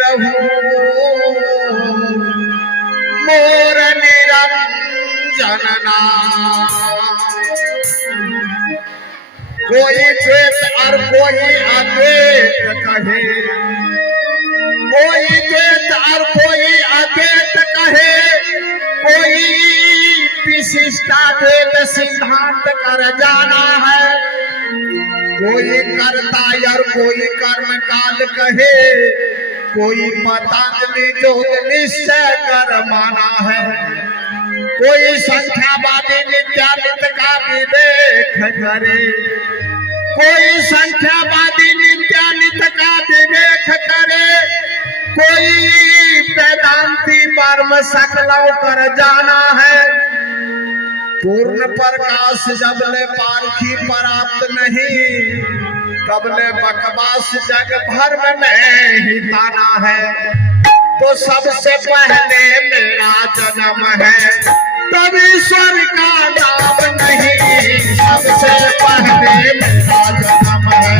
रहूं मोर निरंजन नाम। कोई द्वैत और कोई अद्वैत कहे, कोई द्वैत और कोई अद्वैत कहे, कोई विशिष्टाद्वैत सिद्धांत कर जाना है। कोई कर्ता और कोई कर्म काल कहे, कोई पतंजलि योग निश्चय कर माना है। कोई संख्यावादी नित्यानित का विवेक करे, कोई संख्यावादी नित्यानित का विवेक करे, कोई वेदांती परम सकलौ कर जाना है। पूर्ण प्रकाश जबले पारखी प्राप्त नहीं, तबले बकवास जग भर में ही ताना है। तो सबसे पहले मेरा जन्म है, तब ईश्वर का नाम नहीं। सबसे पहले मेरा जन्म है।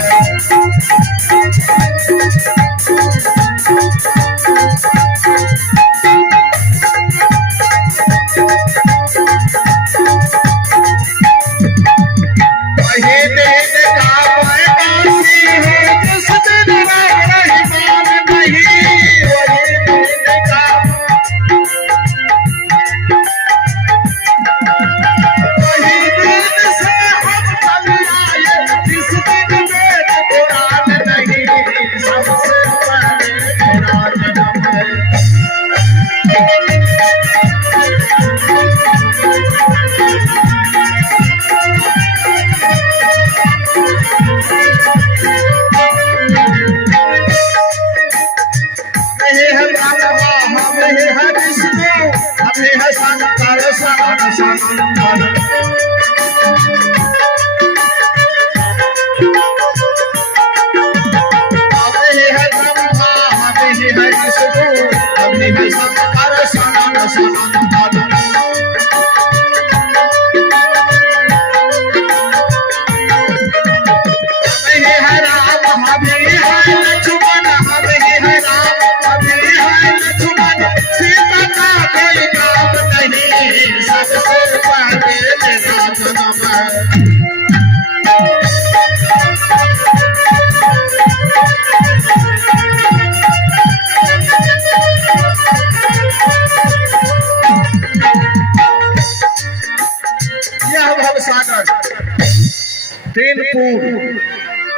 तीन पूर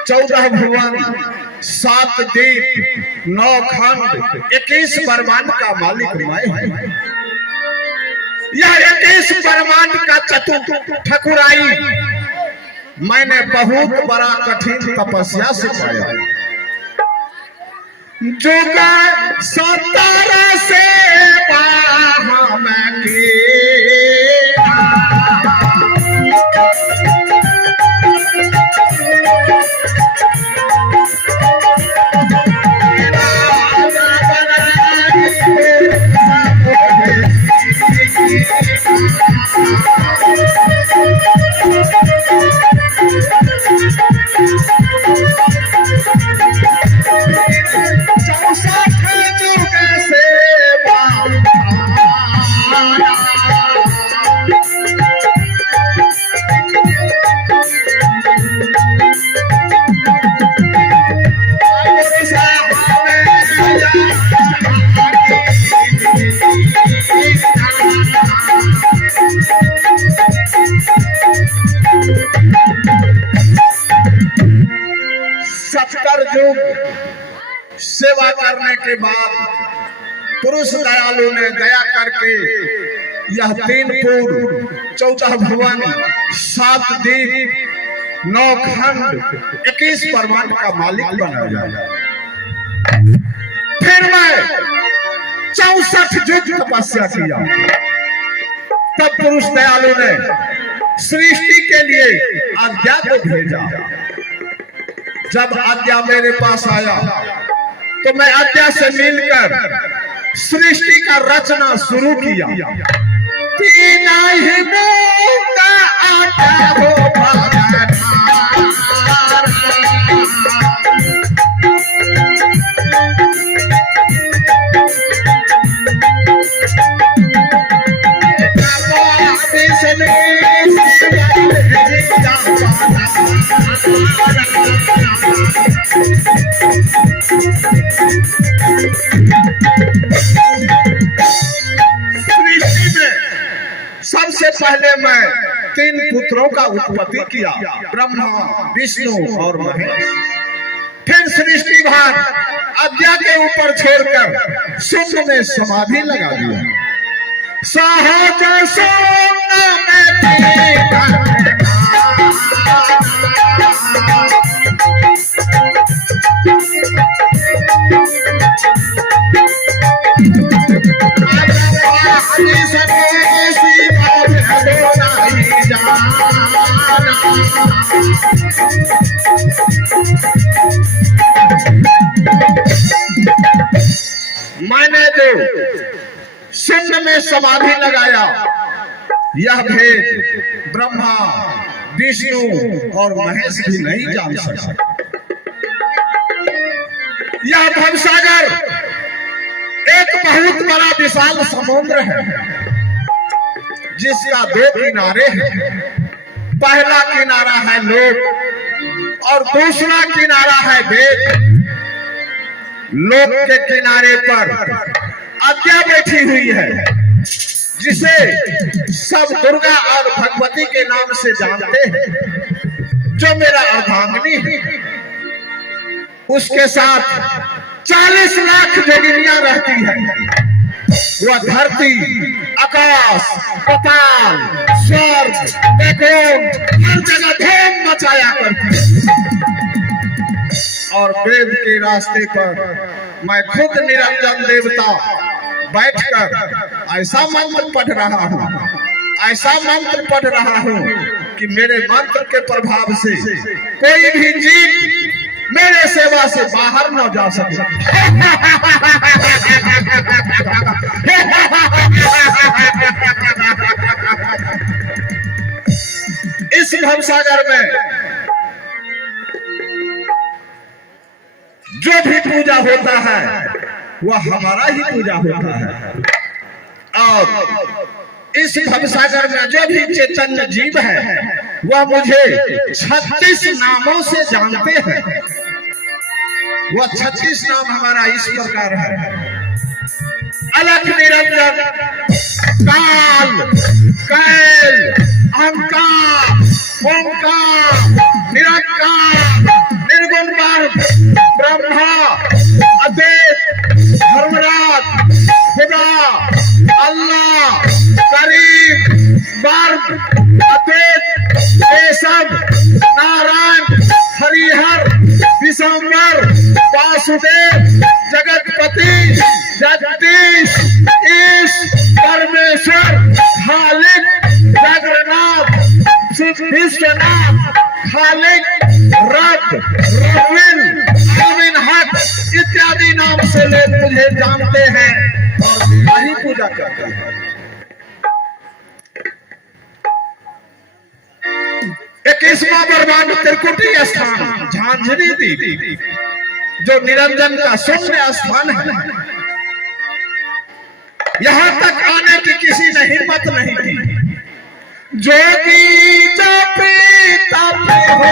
14 भुवन 7 दीप 9 खंड 21 ब्रह्मांड का मालिक मैं हूं। यह 21 ब्रह्मांड का चतुर्थ ठकुराई मैंने बहुत बड़ा कठिन तपस्या से पाया। जुगा 17 से बाहम की सेवा करने के बाद पुरुष दयालु ने दया करके यह 3 पूर 14 भुवन 7 दीप 9 खंड 21 ब्रह्मांड का मालिक बनाया। फिर मैं 64 युग तपस्या किया, तब पुरुष दयालु ने सृष्टि के लिए आज्ञा को भेजा। जब आज्ञा मेरे पास आया तो मैं आज्ञा से मिलकर सृष्टि का रचना शुरू किया। पीना ही का आटा हो सृष्टि में सबसे पहले मैं 3 पुत्रों का उत्पत्ति किया, ब्रह्मा, विष्णु और महेश। फिर सृष्टि भार अज्ञा के ऊपर छोड़कर शून्य में समाधि लगा दिया। सहज शून्य में मैंने जो शून्य में समाधि लगाया, यह भेद ब्रह्मा, विष्णु और महेश भी नहीं जान सकते। यह भवसागर एक बहुत बड़ा विशाल समुद्र है, जिसका 2 किनारे हैं। पहला किनारा है लोक और दूसरा किनारा है वेद। लोक के किनारे पर अज्ञा बैठी हुई है, जिसे सब दुर्गा और भगवती के नाम से जानते हैं, जो मेरा अर्धांगिनी है। उसके साथ 40 लाख जोगिनियां रहती है। वह धरती, आकाश, पाताल, स्वर्ग, वैकुंठ हर जगह धूम मचाया करती है। और वेद के रास्ते पर मैं खुद निरंजन देवता बैठकर ऐसा मंत्र पढ़ रहा हूँ, ऐसा मंत्र पढ़ रहा हूँ कि मेरे मंत्र के प्रभाव से कोई भी जीव मेरे सेवा से बाहर न जा सके। इस भवसागर में जो भी पूजा होता है वह हमारा ही पूजा होता है। और इस भवसागर में जो भी चैतन्य जीव है वह मुझे 36 नामों से जानते हैं। वह 36 नाम हमारा इस प्रकार है: अलख निरंजन, काल, कैल, अहंकार, ओंकार, निरंकार, निर्गुण ब्रह्मा, अद्वैत, धर्मराज, खुदा, अल्लाह, करीम, वर्ग, अद्वैत, केशव, नारायण, हरिहर, विशंबर, वासुदेव, जगतपति, जगदीश, ईश, परमेश्वर, खालिक, जगन्नाथ, विश्वनाथ, खालिक, रब, रविन, अरविंद हक इत्यादि नाम से लोग मुझे जानते हैं और वही पूजा करते हैं। 21वां ब्रह्मांड त्रिकुटी स्थान झांझरी दी, जो निरंजन का शून्य स्थान है, यहाँ तक आने की किसी ने हिम्मत नहीं की। जोगी जपी तप हो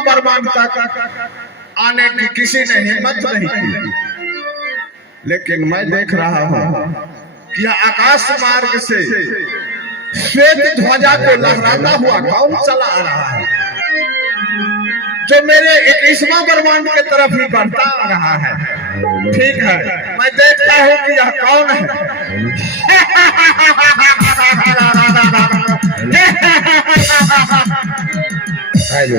ब्रह्मांड तक आने की किसी ने हिम्मत नहीं की। लेकिन मैं देख रहा हूं कि आकाश मार्ग से श्वेत ध्वजा को लहराता हुआ कौन चला आ रहा है, जो मेरे 21वां ब्रह्मांड की तरफ ही बढ़ता आ रहा है। ठीक है, मैं देखता हूं कि यह कौन है। हेलो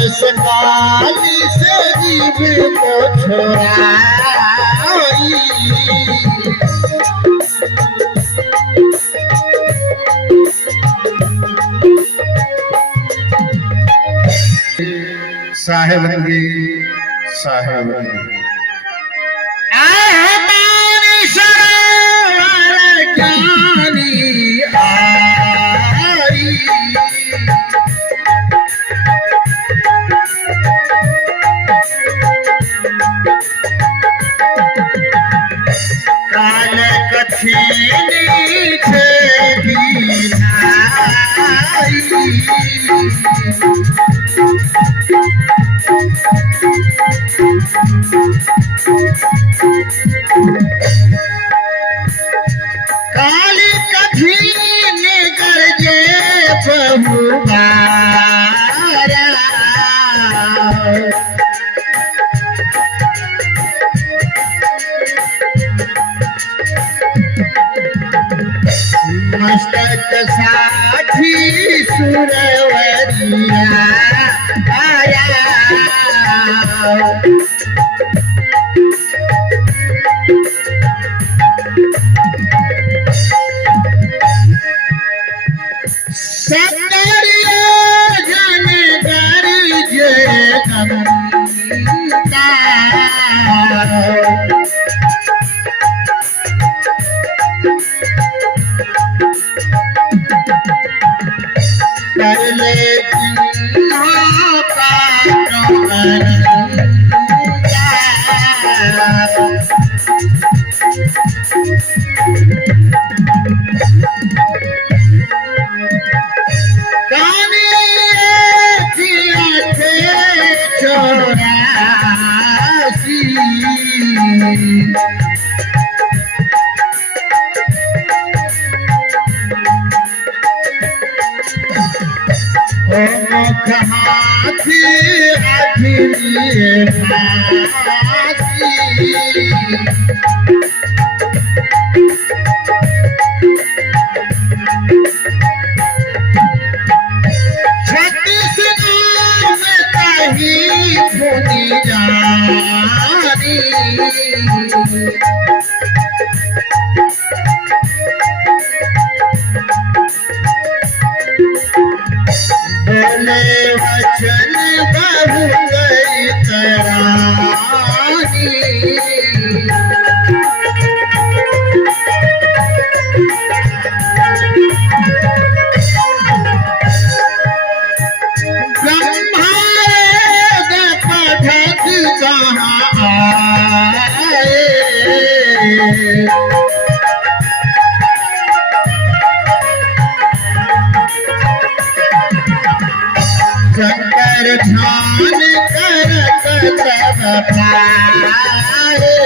काली से जीव को छोड़ाई साहेबंगी साहेबंगी हमारी सरोवर ज्ञानी आई काल कठिनी छेदी आई काली कठिन गरजे बहुबारा मस्तक साथी सुरवरिया आया सतरिया जन गरजे कमता कर ले हाथी हाथी छत्तीस में कहीं भूली जानी बोले वचन बहु गई तरानी ब्रह्मांड पठत जहाँ आए शंकर ध्यान करत सब पाए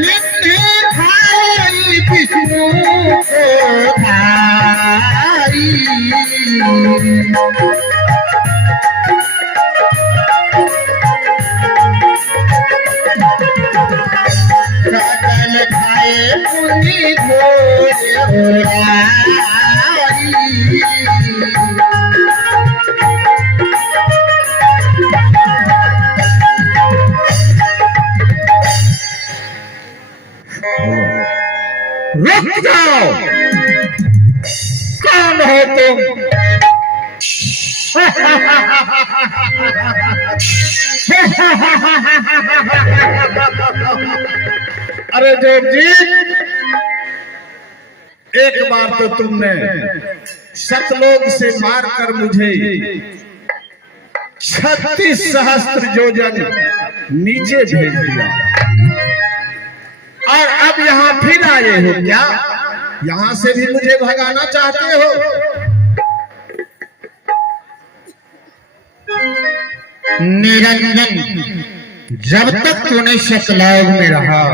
नित्य खाई विष्णु को धारी सकल खाए पुनि घोर रुक जाओ, कौन हो तुम? अरे जोग जी, एक बार तो तुमने सतलोक से मारकर मुझे 36 सहस्त्र योजन नीचे भेज दिया, और अब यहां फिर आए हो क्या? यहां से भी मुझे भगाना चाहते हो? निरंजन, जब तक तूने शतलाग में रहा,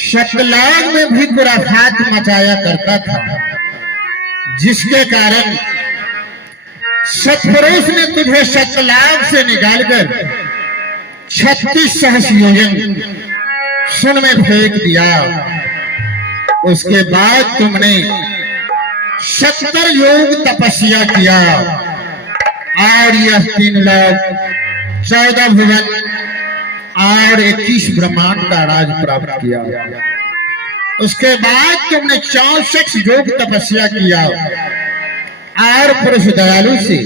शतलाग में भी खुराफात मचाया करता था, जिसके कारण सतपुरुष ने तुझे शतलाग से निकालकर 36 सहस्त्र योजन सुन में फेंक दिया। उसके बाद तुमने 70 योग तपस्या किया और यह 3 लाख 14 भुवन और 21 ब्रह्मांड का राज प्राप्त किया। उसके बाद तुमने 64 योग तपस्या किया और पुरुष दयालु से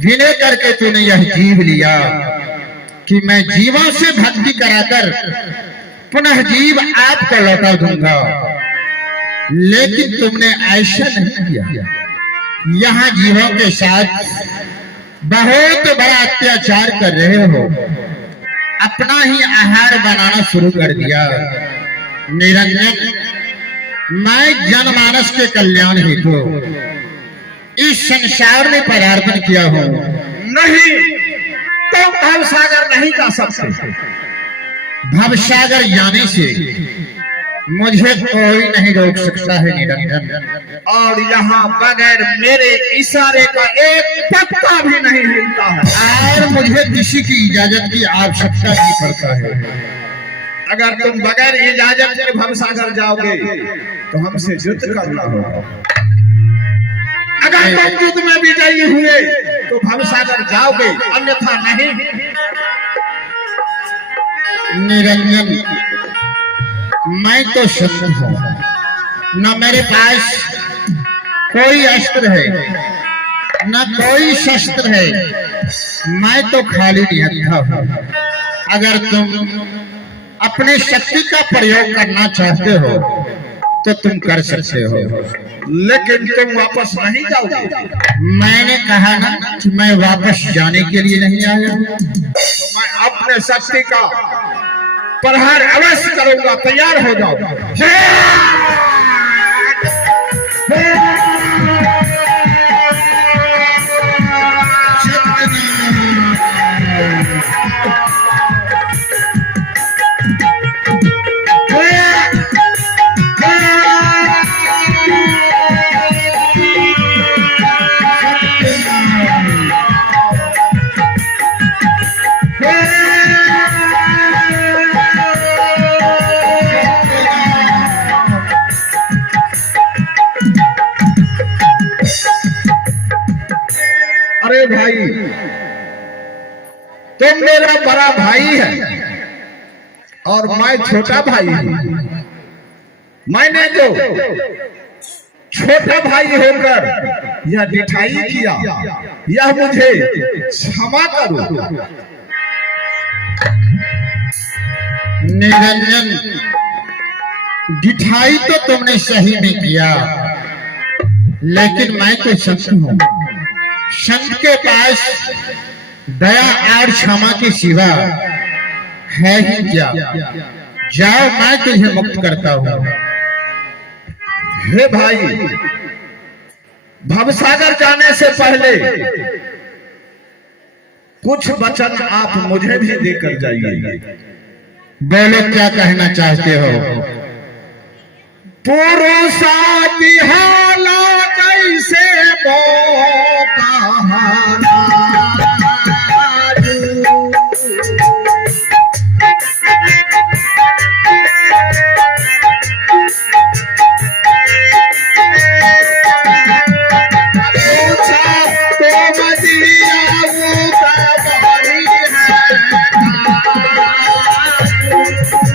विनय करके तूने यह जीव लिया कि मैं जीवों से भक्ति कराकर पुनः जीव आपको लौटा दूंगा। लेकिन तुमने ऐसा नहीं किया, यहाँ जीवों के साथ बहुत बड़ा अत्याचार कर रहे हो, अपना ही आहार बनाना शुरू कर दिया। निरंजन, मैं जनमानस के कल्याण हेतु इस संसार में पदार्पण किया हूँ। नहीं, तुम भवसागर नहीं जा सकते। भवसागर जाने से मुझे कोई नहीं रोक सकता है निरंजन, और यहाँ बगैर मेरे इशारे का एक पत्ता भी नहीं हिलता है, और मुझे किसी की इजाजत की आवश्यकता नहीं पड़ता है। अगर तुम बगैर इजाजत के भवसागर जाओगे तो हमसे युद्ध करना होगा। अगर तुम युद्ध में विजयी हुए तो भवसागर जाओगे, अन्यथा नहीं। निरंजन, मैं तो शस्त्र हूँ, न मेरे पास कोई अस्त्र है, न कोई शस्त्र है। मैं तो खाली निहत्था हूँ। अगर तुम अपने शक्ति का प्रयोग करना चाहते हो तो तुम कर सकते हो, लेकिन तुम वापस नहीं जाओगे। मैंने कहा ना कि मैं वापस जाने के लिए नहीं आया हूँ। तो मैं अपने शक्ति का प्रहार अवश्य करूंगा, तैयार हो जाओ। अरे भाई, तुम मेरा बड़ा भाई है और मैं छोटा भाई हूं। मैंने जो छोटा भाई होकर यह दिखाई किया, यह मुझे क्षमा करो। निरंजन, दिखाई तो तुमने सही में किया, लेकिन मैं तो संत हूँ। संत के पास दया और क्षमा के सिवा है ही क्या? जाओ, मैं तुझे मुक्त करता हूँ। हे भाई, भवसागर जाने से पहले कुछ वचन आप मुझे भी देकर जाइए। बोलो, क्या कहना चाहते हो? पुरुषाति हाला जैसे हे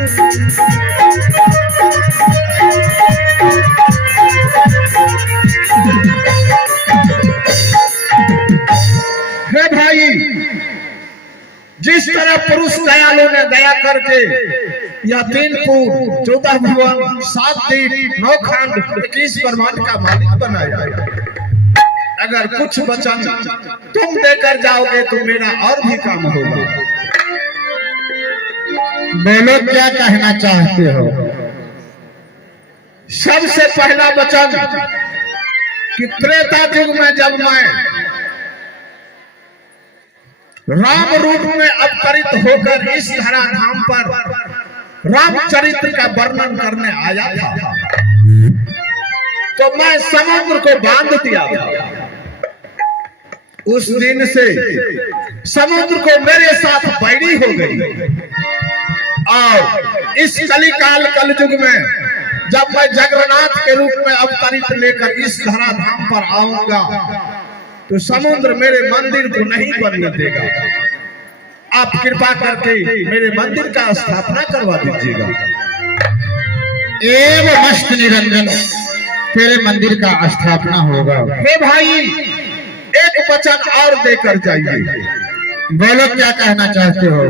भाई, जिस तरह पुरुष दयालु ने दया करके यह 3 पुर 14 भुवन 7 दीप 9 खंड 21 ब्रह्मांड का मालिक बनाया, अगर कुछ वचन तुम देकर जाओगे तो मेरा और भी काम होगा। बोलो क्या कहना चाहते हो? सबसे पहला वचन कि त्रेता युग में जब मैं राम रूप में अवतरित होकर इस धराधाम पर रामचरित्र का वर्णन करने आया था, तो मैं समुद्र को बांध दिया था। उस दिन से समुद्र को मेरे साथ बैरी हो गई, और इस कलिकाल कलयुग में जब मैं जगन्नाथ के रूप में अवतरित लेकर इस धराधाम पर आऊंगा तो समुद्र मेरे मंदिर को नहीं बनने देगा। आप कृपा करके मेरे मंदिर का स्थापना करवा दीजिएगा। एवं मस्त निरंजन, तेरे मंदिर का स्थापना होगा। हे भाई, एक वचन और देकर जाइए। बोलो क्या कहना चाहते हो?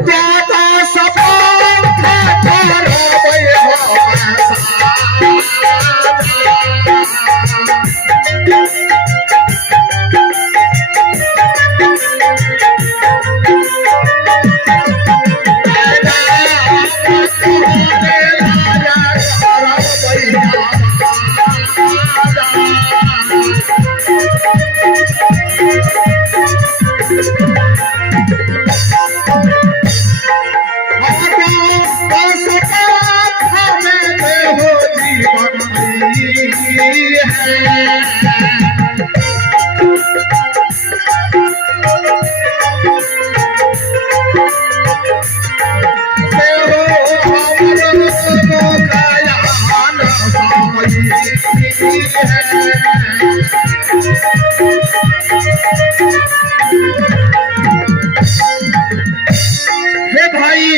हे भाई,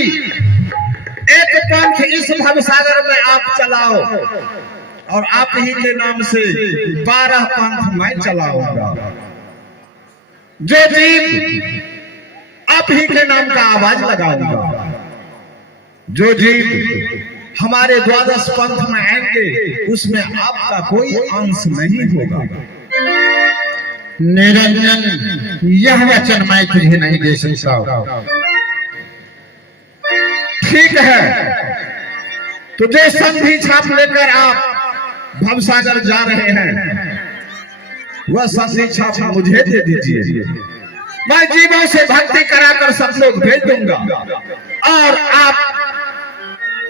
एक पंथ इस भवसागर में आप चलाओ और आप ही के नाम से 12 पंथ मैं चलाऊंगा। जो जीव आप ही के नाम का आवाज लगाऊंगा, जो जीव हमारे 12 पंथ में आएंगे उसमें आपका कोई अंश नहीं होगा। निरंजन, यह वचन मैं तुझे नहीं दे सकता। ठीक है, तो जो संधि छाप लेकर आप भवसागर जा रहे हैं वह संधि छाप मुझे दे दीजिए। मैं जीवों से भक्ति कराकर सब लोग भेज दूंगा और आप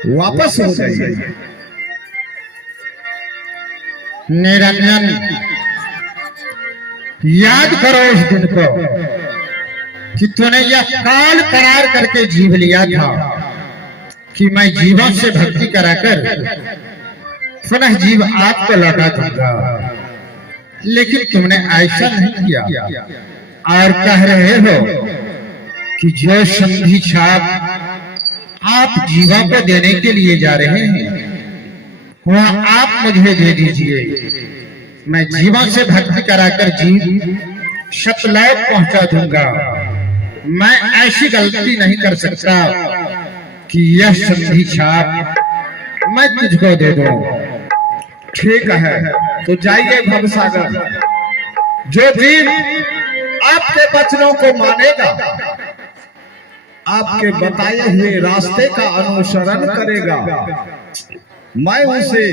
वापस हो जाइए। निरंजन, याद करो उस दिन को कि तूने यह काल करार करके जीव लिया था कि मैं जीवन से भक्ति कराकर पुनः जीव आपको लौटा दूंगा, लेकिन तुमने ऐसा नहीं किया और कह रहे हो कि जो संधि छाप आप जीवा को देने के लिए जा रहे हैं वह आप मुझे दे दीजिए। मैं जीवन से भक्ति कराकर जीव सतलोक पहुंचा दूंगा। मैं ऐसी गलती नहीं कर सकता कि यह संधि छाप मैं तुझको दे दूं। ठीक है, तो जाइए भवसागर। जो जीव आपके वचनों को मानेगा, आपके बताए हुए रास्ते का अनुसरण करेगा, मैं उसे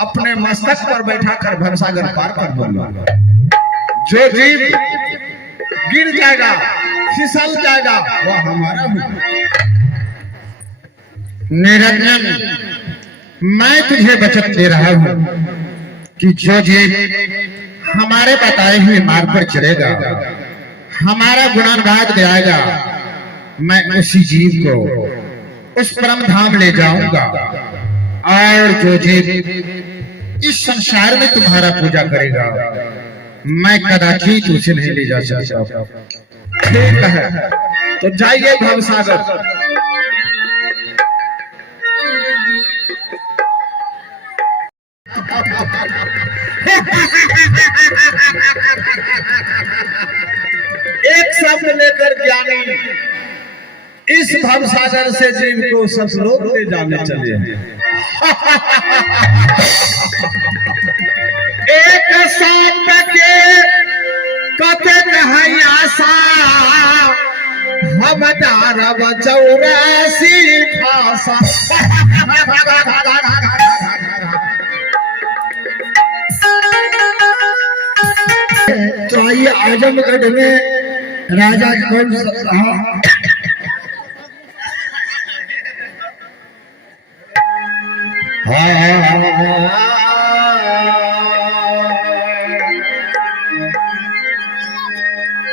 अपने मस्तक पर बैठाकर भवसागर पार कर दूंगा। जो जीव गिर जाएगा, फिसल जाएगा, वह हमारा होगा। निरंजन, मैं तुझे वचन दे रहा हूं कि जो जीव हमारे बताए हुए मार्ग पर चलेगा, हमारा गुणानुवाद गाएगा, मैं उसी जीव को उस परम धाम ले जाऊंगा। और जो जीव इस संसार में तुम्हारा पूजा करेगा, मैं कदाचित उसे नहीं ले जा सकता। ठीक है, तो जाइए भवसागर। भव सागर से जीव को सब लोग ले जाने चले हैं। एक सांप के कते कहीं आशा हम दारब 84 भाषा। तो आइए आजमगढ़ में राजा कौन सा हाँ